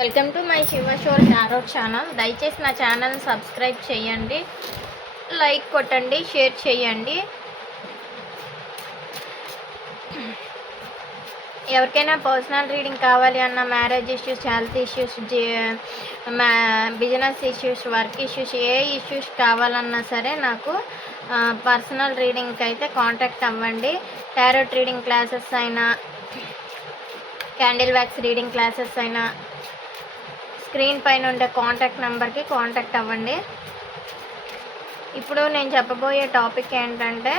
Welcome to my Shiva shore tarot channel. దయచేసి నా channel subscribe చేయండి, లైక్ కొట్టండి, షేర్ చేయండి. ఎవరికైనా పర్సనల్ రీడింగ్ కావాలి అన్న, marriage issues, health issues, business issues, work issues, ఏ ఇష్యూస్ కావాలన్నా సరే నాకు పర్సనల్ రీడింగ్కి అయితే కాంటాక్ట్ అవ్వండి. టారోట్ రీడింగ్ క్లాసెస్ అయినా, క్యాండిల్ వ్యాక్స్ రీడింగ్ క్లాసెస్ అయినా స్క్రీన్ పైన ఉండే కాంటాక్ట్ నెంబర్కి కాంటాక్ట్ అవ్వండి. ఇప్పుడు నేను చెప్పబోయే టాపిక్ ఏంటంటే,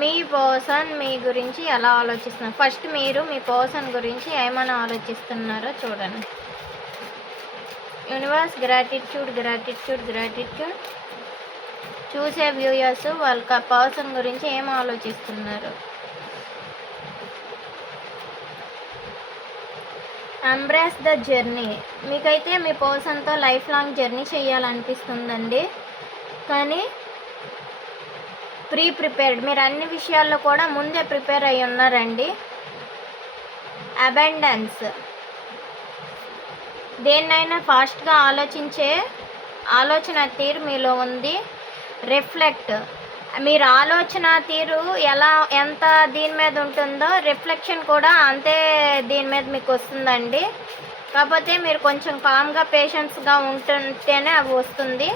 మీ పర్సన్ మీ గురించి ఎలా ఆలోచిస్తున్నారు. ఫస్ట్ మీరు మీ పర్సన్ గురించి ఏమైనా ఆలోచిస్తున్నారో చూడండి. Universe, gratitude gratitude gratitude. చూసే వ్యూయర్స్ వాళ్ళ పర్సన్ గురించి ఏం ఆలోచిస్తున్నారు. Embrace the journey. మీకైతే మీ పర్సన్తో లైఫ్ లాంగ్ జర్నీ చేయాలనిపిస్తుందండి, కానీ ప్రిపేర్డ్, మీరు అన్ని విషయాల్లో కూడా ముందే ప్రిపేర్ అయి ఉన్నారండి. అబెండెన్స్, దేన్నైనా ఫాస్ట్గా ఆలోచించే ఆలోచన తీరు మీలో ఉంది. రిఫ్లెక్ట్, మీరు ఆలోచన తీరు ఎంత దీని మీద ఉంటుందో రిఫ్లెక్షన్ కూడా అంతే దీని మీద మీకు వస్తుందండి. కాకపోతే మీరు కొంచెం కామ్గా పేషెన్స్గా ఉంటుంటేనే అవి వస్తుంది.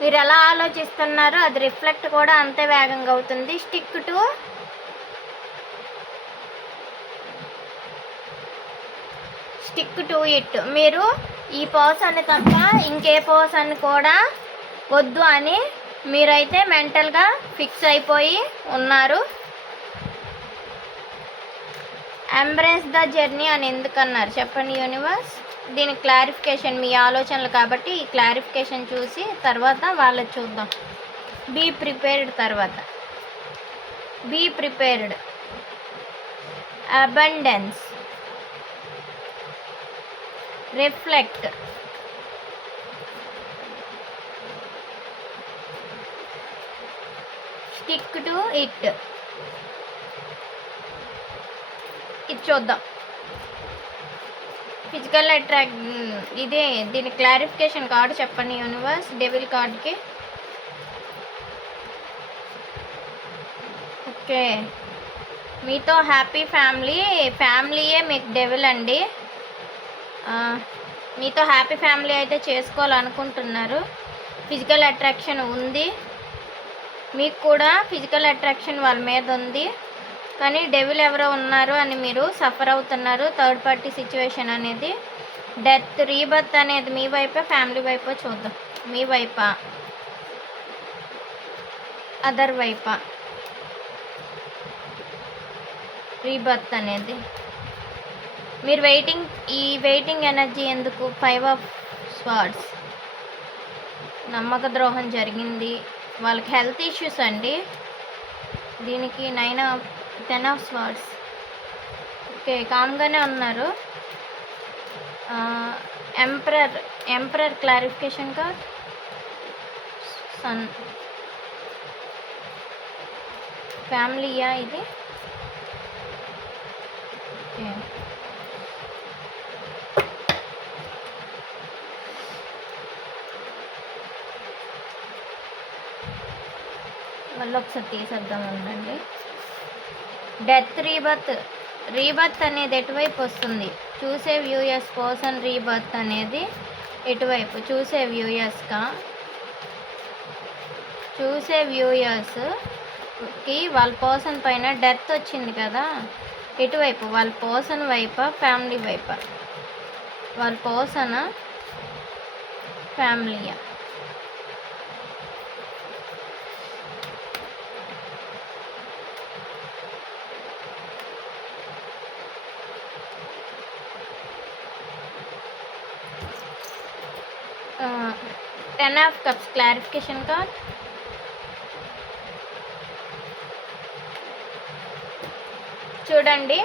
మీరు ఎలా ఆలోచిస్తున్నారో అది రిఫ్లెక్ట్ కూడా అంతే వేగంగా అవుతుంది. Stick to it. మీరు ఈ పర్సన్ని తప్ప ఇంకే పర్సన్ కూడా వద్దు అని మీరైతే మెంటల్గా ఫిక్స్ అయిపోయి ఉన్నారు. ఎంబ్రేస్ ద జర్నీ అని ఎందుకన్నారు చెప్పండి యూనివర్స్. దీని క్లారిఫికేషన్ మీ ఆలోచనలు కాబట్టి ఈ క్లారిఫికేషన్ చూసి తర్వాత వాళ్ళని చూద్దాం. బీ ప్రిపేర్డ్, తర్వాత be prepared. Abundance, reflect, stick to it. ఇది చూద్దాం. ఫిజికల్ అట్రాక్ట్, ఇదే దీని క్లారిఫికేషన్ కార్డు చెప్పండి యూనివర్స్. డెవిల్ కార్డ్కి ఓకే. మీతో హ్యాపీ ఫ్యామిలీయే మీకు డెవిల్ అండి. మీతో హ్యాపీ ఫ్యామిలీ అయితే చేసుకోవాలనుకుంటున్నారు. ఫిజికల్ అట్రాక్షన్ ఉంది, మీకు కూడా ఫిజికల్ అట్రాక్షన్ వాళ్ళ మీద ఉంది, కానీ డెవిల్ ఎవరో ఉన్నారు అని మీరు సఫర్ అవుతున్నారు. థర్డ్ పార్టీ సిచ్యువేషన్ అనేది. డెత్, రీబర్త్ అనేది మీ వైపే ఫ్యామిలీ వైపో చూద్దాం. మీ వైపా అదర్ వైపా రీబర్త్ అనేది. మీరు వెయిటింగ్ ఎనర్జీ ఎందుకు? 5 ఆఫ్ స్వార్డ్స్. నమ్మక ద్రోహం జరిగింది, వాళ్ళకి హెల్త్ ఇష్యూస్ అండి. దీనికి 10 ఆఫ్ స్వార్డ్స్. ఓకే, కామ్గానే ఉన్నారు. Emperor clarification card. సన్, ఫ్యామిలీయా ఇది? ఓకే, మళ్ళీ ఒకసారి తీసేద్దాం ఉండండి. డెత్, రీబర్త్ అనేది ఎటువైపు వస్తుంది? చూసే వ్యూయర్స్ పర్సన్ రీబర్త్ అనేది ఎటువైపు? చూసే వ్యూయర్స్కి వాళ్ళ పర్సన్ పైన డెత్ వచ్చింది కదా, ఎటువైపు? వాళ్ళ పర్సన్ వైపా ఫ్యామిలీ వైపా? వాళ్ళ పర్సనా ఫ్యామిలీయా? Ten of Cups clarification card. చూడండి,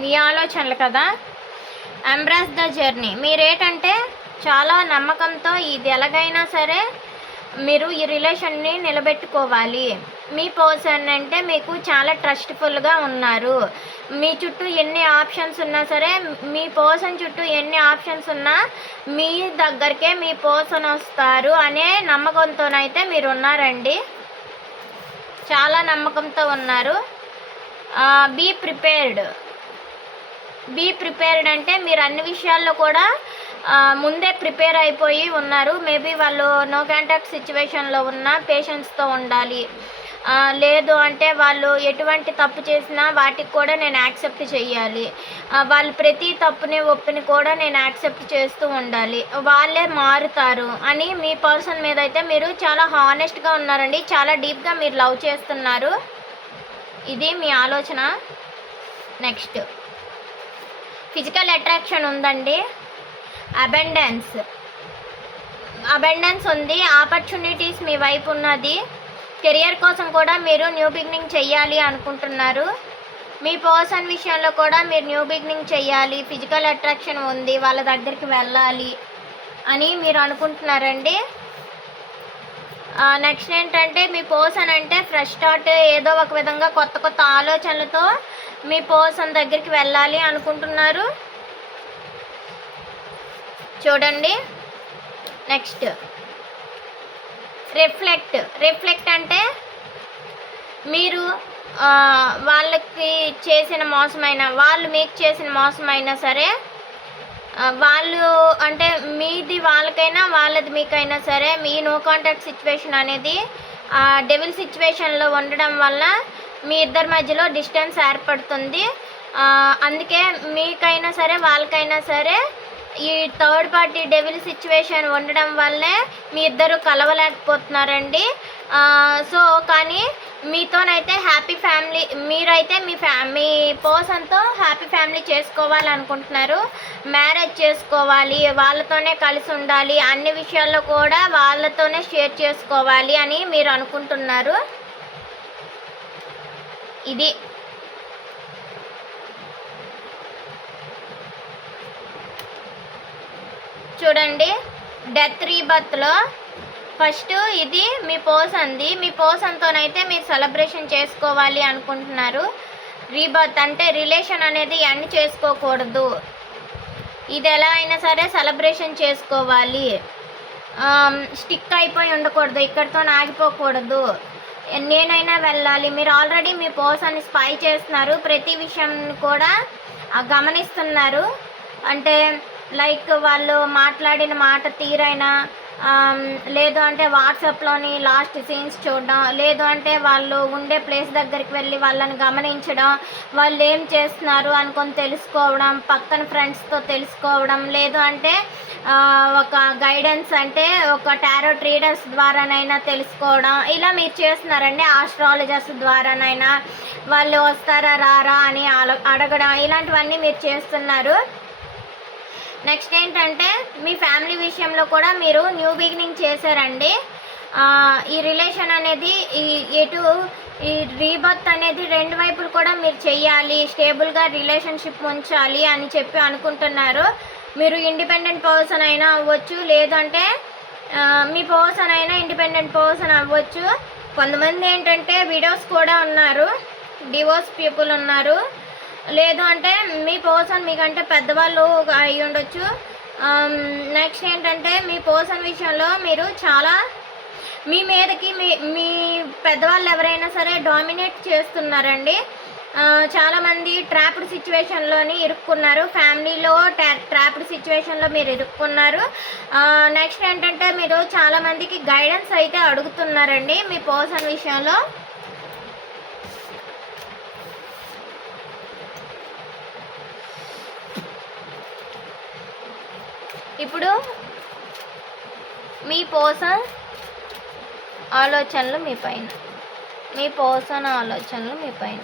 మీ ఆలోచనలు కదా. Embrace the journey. మీరేంటంటే చాలా నమ్మకంతో ఇది ఎలాగైనా సరే మీరు ఈ రిలేషన్ని నిలబెట్టుకోవాలి. మీ పర్సన్ అంటే మీకు చాలా ట్రస్ట్ఫుల్గా ఉన్నారు. మీ చుట్టూ ఎన్ని ఆప్షన్స్ ఉన్నా సరే, మీ పర్సన్ చుట్టూ ఎన్ని ఆప్షన్స్ ఉన్నా మీ దగ్గరికే మీ పర్సన్ వస్తారు అనే నమ్మకంతోనైతే మీరు ఉన్నారండి. చాలా నమ్మకంతో ఉన్నారు. Be prepared. బీ ప్రిపేర్డ్ అంటే మీరు అన్ని విషయాల్లో కూడా ముందే ప్రిపేర్ అయిపోయి ఉన్నారు. మేబీ వాళ్ళు నో కాంటాక్ట్ సిచ్యువేషన్లో ఉన్న పేషెన్స్తో ఉండాలి. లేదు అంటే వాళ్ళు ఎటువంటి తప్పు చేసినా వాటికి కూడా నేను యాక్సెప్ట్ చేయాలి. వాళ్ళు ప్రతి తప్పుని ఒప్పిని కూడా నేను యాక్సెప్ట్ చేస్తూ ఉండాలి. వాళ్ళే మారుతారు అని మీ పర్సన్ మీద అయితే మీరు చాలా హానెస్ట్గా ఉన్నారండి. చాలా డీప్గా మీరు లవ్ చేస్తున్నారు. ఇది మీ ఆలోచన. నెక్స్ట్ ఫిజికల్ అట్రాక్షన్ ఉందండి. అబెండెన్స్ ఉంది. ఆపర్చునిటీస్ మీ వైపు ఉన్నది. కెరియర్ కోసం కూడా మీరు న్యూ బిగినింగ్ చెయ్యాలి అనుకుంటున్నారు. మీ పర్సన్ విషయంలో కూడా మీరు న్యూ బిగినింగ్ చెయ్యాలి. ఫిజికల్ అట్రాక్షన్ ఉంది. వాళ్ళ దగ్గరికి వెళ్ళాలి అని మీరు అనుకుంటున్నారండి. నెక్స్ట్ ఏంటంటే మీ పర్సన్ అంటే ఫ్రెష్ స్టార్ట్, ఏదో ఒక విధంగా కొత్త కొత్త ఆలోచనలతో మీ పర్సన్ దగ్గరికి వెళ్ళాలి అనుకుంటున్నారు. చూడండి. నెక్స్ట్ రిఫ్లెక్ట్ అంటే మీరు వాళ్ళకి చేసిన మోసమైన, వాళ్ళు మీకు చేసిన మోసమైనా సరే, వాళ్ళు అంటే మీది వాళ్ళకైనా వాళ్ళది మీకైనా సరే, మీ నో కాంటాక్ట్ సిచ్యువేషన్ అనేది డెవిల్ సిచ్యువేషన్లో ఉండడం వల్ల మీ ఇద్దరి మధ్యలో డిస్టెన్స్ ఏర్పడుతుంది. అందుకే మీకైనా సరే వాళ్ళకైనా సరే ఈ థర్డ్ పార్టీ డెవిల్ సిచ్యువేషన్ ఉండడం వల్లే మీ ఇద్దరు కలవలేకపోతున్నారండి. సో కానీ మీతోనైతే హ్యాపీ ఫ్యామిలీ, మీరైతే మీ పర్సన్తో హ్యాపీ ఫ్యామిలీ చేసుకోవాలనుకుంటున్నారు. మ్యారేజ్ చేసుకోవాలి, వాళ్ళతోనే కలిసి ఉండాలి, అన్ని విషయాల్లో కూడా వాళ్ళతోనే షేర్ చేసుకోవాలి అని మీరు అనుకుంటున్నారు. ఇది చూడండి. డెత్ రీబర్త్లో ఫస్ట్ ఇది మీ పర్సన్ది. మీ పర్సన్తోనైతే మీరు సెలబ్రేషన్ చేసుకోవాలి అనుకుంటున్నారు. రీబర్త్ అంటే రిలేషన్ అనేది ఎండ్ చేసుకోకూడదు. ఇది ఎలా అయినా సరే సెలబ్రేషన్ చేసుకోవాలి. స్టిక్ అయిపోయి ఉండకూడదు, ఇక్కడితో ఆగిపోకూడదు. నేనైనా వెళ్ళాలి. మీరు ఆల్రెడీ మీ పర్సన్ని స్పై చేస్తున్నారు. ప్రతి విషయం కూడా గమనిస్తున్నారు. అంటే లైక్ వాళ్ళు మాట్లాడిన మాట తీరైనా, లేదు అంటే వాట్సాప్లోని లాస్ట్ సీన్స్ చూడడం, లేదు అంటే వాళ్ళు ఉండే ప్లేస్ దగ్గరికి వెళ్ళి వాళ్ళని గమనించడం, వాళ్ళు ఏం చేస్తున్నారు అనుకొని తెలుసుకోవడం, పక్కన ఫ్రెండ్స్తో తెలుసుకోవడం, లేదు అంటే ఒక గైడెన్స్ అంటే ఒక టారో ట్రీడర్స్ ద్వారానైనా తెలుసుకోవడం, ఇలా మీరు చేస్తున్నారండి. ఆస్ట్రాలజర్స్ ద్వారానైనా వాళ్ళు వస్తారా రారా అని అడగడం, ఇలాంటివన్నీ మీరు చేస్తున్నారు. నెక్స్ట్ ఏంటంటే మీ ఫ్యామిలీ విషయంలో కూడా మీరు న్యూ బిగినింగ్ చేశారండి. ఈ రిలేషన్ అనేది ఈ రీబర్త్ అనేది రెండు వైపులు కూడా మీరు చెయ్యాలి, స్టేబుల్గా రిలేషన్షిప్ ఉంచాలి అని చెప్పి అనుకుంటున్నారు. మీరు ఇండిపెండెంట్ పర్సన్ అయినా అవ్వచ్చు, లేదంటే మీ పర్సన్ అయినా ఇండిపెండెంట్ పర్సన్ అవ్వచ్చు. కొంతమంది ఏంటంటే విడోస్ కూడా ఉన్నారు, డివోర్స్ పీపుల్ ఉన్నారు. లేదు అంటే మీ పర్సన్ మీకంటే పెద్దవాళ్ళు అయి ఉండొచ్చు. నెక్స్ట్ ఏంటంటే మీ పర్సన్ విషయంలో మీరు చాలా మీ మీదకి మీ పెద్దవాళ్ళు ఎవరైనా సరే డామినేట్ చేస్తున్నారండి. చాలామంది ట్రాప్డ్ సిచ్యువేషన్లోని ఇరుక్కున్నారు. ఫ్యామిలీలో ట్రాప్డ్ సిచ్యువేషన్లో మీరు ఇరుక్కున్నారు. నెక్స్ట్ ఏంటంటే మీరు చాలామందికి గైడెన్స్ అయితే అడుగుతున్నారండి మీ పర్సన్ విషయంలో. ఇప్పుడు మీ పర్సన్ ఆలోచనలు మీ పైన, మీ పర్సన్ ఆలోచనలు మీ పైన.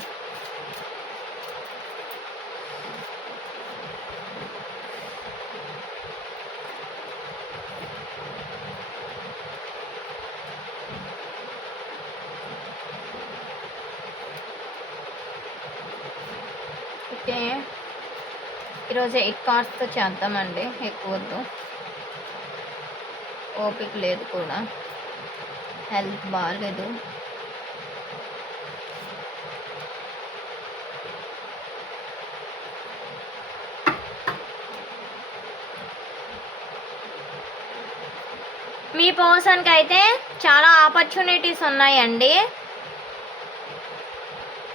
ఓకే, ఈరోజు 8 కార్డ్స్తో చేద్దామండి, ఎక్కువ వద్దు, ఓపిక లేదు కూడా, హెల్త్ బాగాలేదు. మీ పర్సన్కి అయితే చాలా ఆపర్చునిటీస్ ఉన్నాయండి.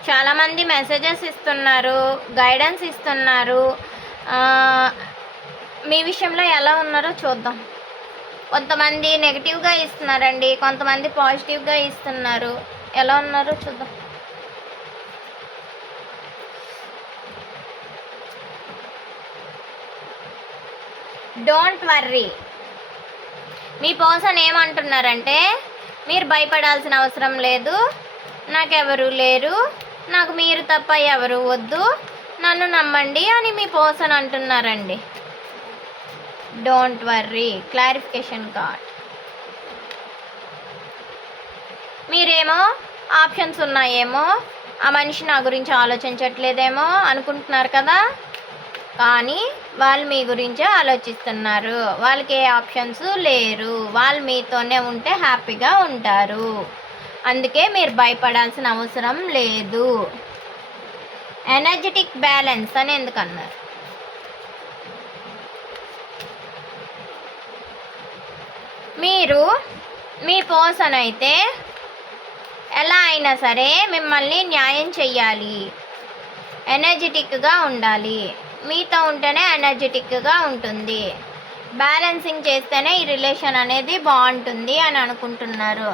చాలామంది మెసేజెస్ ఇస్తున్నారు, గైడెన్స్ ఇస్తున్నారు. మీ విషయంలో ఎలా ఉన్నారో చూద్దాం. కొంతమంది నెగిటివ్గా ఇస్తున్నారండి, కొంతమంది పాజిటివ్గా ఇస్తున్నారు. ఎలా ఉన్నారో చూద్దాం. Don't worry. మీ పర్సన్ ఏమంటున్నారంటే, మీరు భయపడాల్సిన అవసరం లేదు, నాకెవరు లేరు, నాకు మీరు తప్ప ఎవరు వద్దు, నన్ను నమ్మండి అని మీ పర్సన్ అంటున్నారండి. Don't worry clarification card. మీరేమో ఆప్షన్స్ ఉన్నాయేమో, ఆ మనిషి నా గురించి ఆలోచించట్లేదేమో అనుకుంటున్నారు కదా, కానీ వాళ్ళు మీ గురించే ఆలోచిస్తున్నారు. వాళ్ళకి ఏ ఆప్షన్స్ లేరు, వాళ్ళు మీతోనే ఉంటే హ్యాపీగా ఉంటారు. అందుకే మీరు భయపడాల్సిన అవసరం లేదు. ఎనర్జెటిక్ బ్యాలెన్స్ అని ఎందుకన్నారు? మీరు మీ పర్సన్ అయితే ఎలా అయినా సరే మిమ్మల్ని న్యాయం చెయ్యాలి, ఎనర్జెటిక్గా ఉండాలి. మీతో ఉంటేనే ఎనర్జెటిక్గా ఉంటుంది, బ్యాలెన్సింగ్ చేస్తేనే ఈ రిలేషన్ అనేది బాగుంటుంది అని అనుకుంటున్నారు.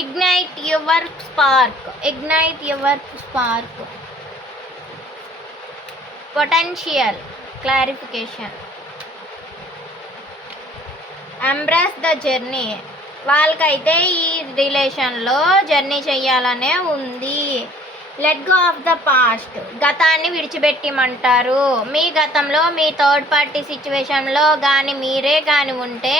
Ignite your spark. Ignite your spark. Potential. Clarification. Embrace the journey. వాళ్ళకైతే ఈ రిలేషన్లో జర్నీ చెయ్యాలనే ఉంది. Let go of the past. గతాన్ని విడిచిపెట్టిమంటారు. మీ గతంలో మీ థర్డ్ పార్టీ సిచ్యువేషన్లో కానీ మీరే కానీ ఉంటే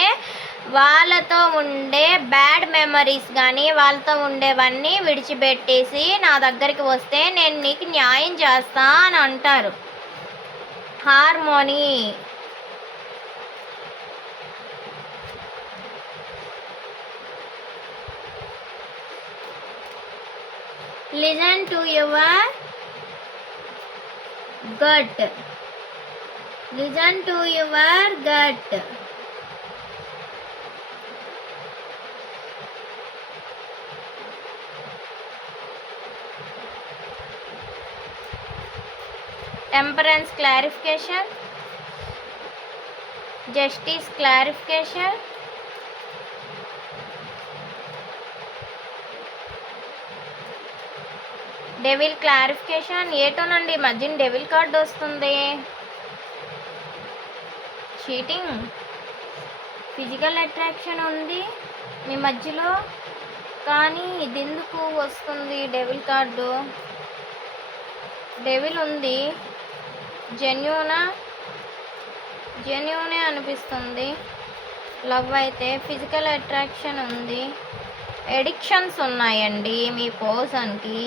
వాళ్ళతో ఉండే బ్యాడ్ మెమరీస్ కానీ వాళ్ళతో ఉండేవన్నీ విడిచిపెట్టేసి నా దగ్గరికి వస్తే నేను నీకు న్యాయం చేస్తా అని అంటారు. Harmony. Listen to your gut. Listen to your gut. Temperance clarification. Justice clarification. Devil clarification. ఏటోనండి మధ్యన డెవిల్ కార్డ్ వస్తుంది. చీటింగ్. ఫిజికల్ అట్రాక్షన్ ఉంది మీ మధ్యలో, కానీ ఇది ఎందుకు వస్తుంది డెవిల్ కార్డు? డెవిల్ ఉంది, జెన్యూనే అనిపిస్తుంది. లవ్ అయితే ఫిజికల్ అట్రాక్షన్ ఉంది. ఎడిక్షన్స్ ఉన్నాయండి మీ పర్సన్కి.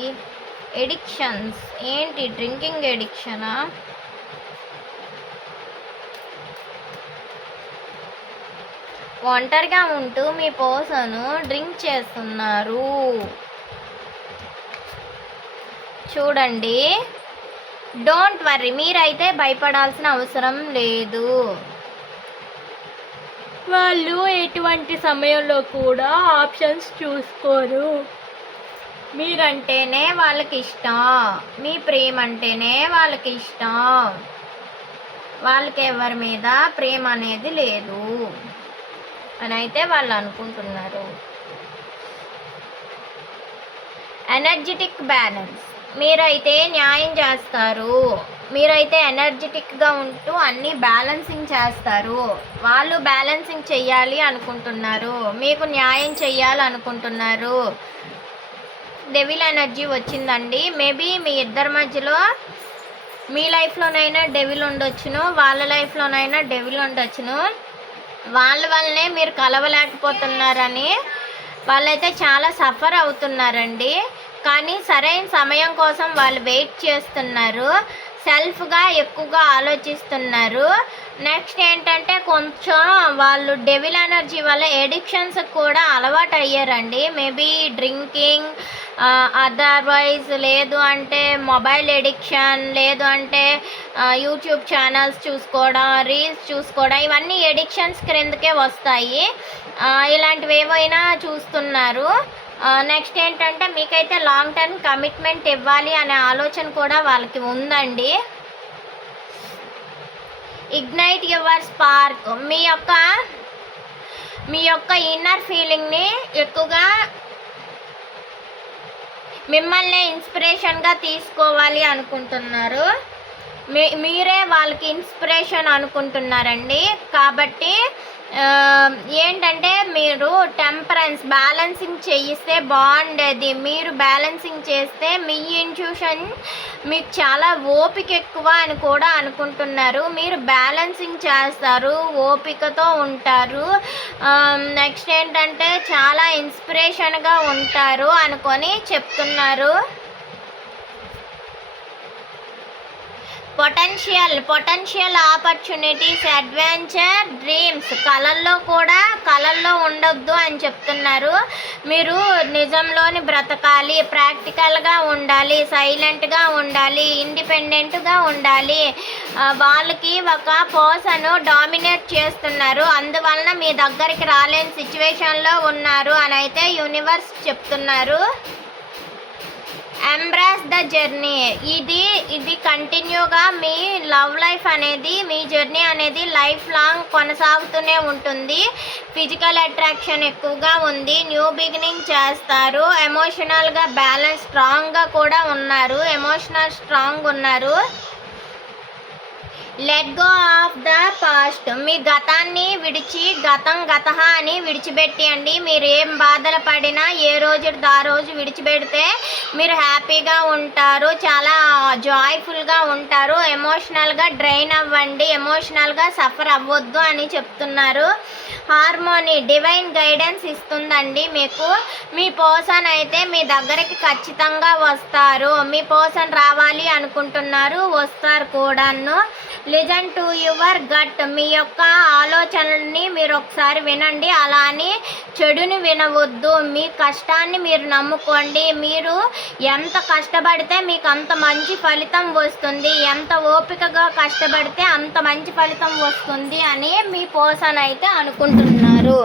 ఎడిక్షన్స్ ఏంటి? డ్రింకింగ్ ఎడిక్షనా? ఒంటరిగా ఉంటూ మీ పర్సన్ డ్రింక్ చేస్తున్నారు. చూడండి, డోంట్ వర్రీ. మీరైతే భయపడాల్సిన అవసరం లేదు. వాళ్ళు ఎటువంటి సమయంలో కూడా ఆప్షన్స్ చూసుకోరు. మీరంటేనే వాళ్ళకి ఇష్టం, మీ ప్రేమ అంటేనే వాళ్ళకి ఇష్టం. వాళ్ళకి ఎవరి మీద ప్రేమ అనేది లేదు అని అయితే వాళ్ళు అనుకుంటున్నారు. Energetic balance. మీరైతే న్యాయం చేస్తారు, మీరైతే ఎనర్జెటిక్గా ఉంటూ అన్నీ బ్యాలెన్సింగ్ చేస్తారు. వాళ్ళు బ్యాలెన్సింగ్ చెయ్యాలి అనుకుంటున్నారు, మీకు న్యాయం చెయ్యాలనుకుంటున్నారు. డెవిల్ ఎనర్జీ వచ్చిందండి. మేబీ మీ ఇద్దరి మధ్యలో మీ లైఫ్లోనైనా డెవిల్ ఉండొచ్చును, వాళ్ళ లైఫ్లోనైనా డెవిల్ ఉండొచ్చును. వాళ్ళ వల్లనే మీరు కలవలేకపోతున్నారని వాళ్ళైతే చాలా సఫర్ అవుతున్నారండి. కానీ సరైన సమయం కోసం వాళ్ళు వెయిట్ చేస్తున్నారు. సెల్ఫ్గా ఎక్కువగా ఆలోచిస్తున్నారు. నెక్స్ట్ ఏంటంటే కొంచెం వాళ్ళు డెవిల్ ఎనర్జీ వల్ల ఎడిక్షన్స్ కూడా అలవాటు అయ్యారండి. మేబీ డ్రింకింగ్, అదర్వైజ్ లేదు అంటే మొబైల్ ఎడిక్షన్, లేదు అంటే యూట్యూబ్ ఛానల్స్ చూసుకోవడం, రీల్స్ చూసుకోవడం, ఇవన్నీ ఎడిక్షన్స్ క్రిందకే వస్తాయి. ఇలాంటివి ఏవైనా చూస్తున్నారు. నెక్స్ట్ ఏంటంటే మీకైతే లాంగ్ టర్మ్ కమిట్మెంట్ ఇవ్వాలి అనే ఆలోచన కూడా వాళ్ళకి ఉందండి. ఇగ్నైట్ యువర్ స్పార్క్, మీ యొక్క ఇన్నర్ ఫీలింగ్ని ఎక్కువగా మిమ్మల్ని ఇన్స్పిరేషన్గా తీసుకోవాలి అనుకుంటున్నారు. మీరే వాళ్ళకి ఇన్స్పిరేషన్ అనుకుంటున్నారండి. కాబట్టి ఏంటంటే మీరు టెంపరెన్స్ బ్యాలెన్సింగ్ చేయిస్తే బాగుండేది. మీరు బ్యాలెన్సింగ్ చేస్తే మీ ఇంట్యూషన్ మీకు చాలా ఓపిక ఎక్కువ అని కూడా అనుకుంటున్నారు. మీరు బ్యాలెన్సింగ్ చేస్తారు, ఓపికతో ఉంటారు. నెక్స్ట్ ఏంటంటే చాలా ఇన్స్పిరేషన్గా ఉంటారు అనుకొని చెప్తున్నారు. పొటెన్షియల్ ఆపర్చునిటీస్, అడ్వెంచర్, డ్రీమ్స్, కళల్లో ఉండొద్దు అని చెప్తున్నారు. మీరు నిజంలోని బ్రతకాలి, ప్రాక్టికల్గా ఉండాలి, సైలెంట్గా ఉండాలి, ఇండిపెండెంట్గా ఉండాలి. వాళ్ళకి ఒక పర్సన్ డామినేట్ చేస్తున్నారు, అందువలన మీ దగ్గరికి రాలేని సిచ్యువేషన్లో ఉన్నారు అని అయితే యూనివర్స్ చెప్తున్నారు. ఎంబ్రాస్ ద జర్నీ, ఇది కంటిన్యూగా మీ లవ్ లైఫ్ అనేది, మీ జర్నీ అనేది లైఫ్ లాంగ్ కొనసాగుతూనే ఉంటుంది. ఫిజికల్ అట్రాక్షన్ ఎక్కువగా ఉంది, న్యూ బిగినింగ్ చేస్తారు, ఎమోషనల్గా బ్యాలెన్స్ స్ట్రాంగ్ ఉన్నారు. Let go of the past, మీ గతాన్ని గతహ అని విడిచిపెట్టండి. మీరు ఏం బాధలు పడినా ఏ రోజు ఆ రోజు విడిచిపెడితే మీరు హ్యాపీగా ఉంటారు, చాలా జాయ్ఫుల్గా ఉంటారు. ఎమోషనల్గా డ్రైన్ అవ్వండి, ఎమోషనల్గా సఫర్ అవ్వద్దు అని చెప్తున్నారు. హార్మోనీ, డివైన్ గైడెన్స్ ఇస్తుందండి మీకు. మీ పర్సన్ అయితే మీ దగ్గరికి ఖచ్చితంగా వస్తారు. మీ పర్సన్ రావాలి అనుకుంటున్నారు, వస్తారు కూడాను. లిజన్ టు యువర్ గట్, మీ యొక్క ఆలోచనల్ని మీరు ఒకసారి వినండి, అలా అని చెడుని వినవద్దు. మీ కష్టాన్ని మీరు నమ్ముకోండి. మీరు ఎంత కష్టపడితే మీకు అంత మంచి ఫలితం వస్తుంది, ఎంత ఓపికగా కష్టపడితే అంత మంచి ఫలితం వస్తుంది అని మీ పర్సన్ అయితే అనుకుంటున్నారు.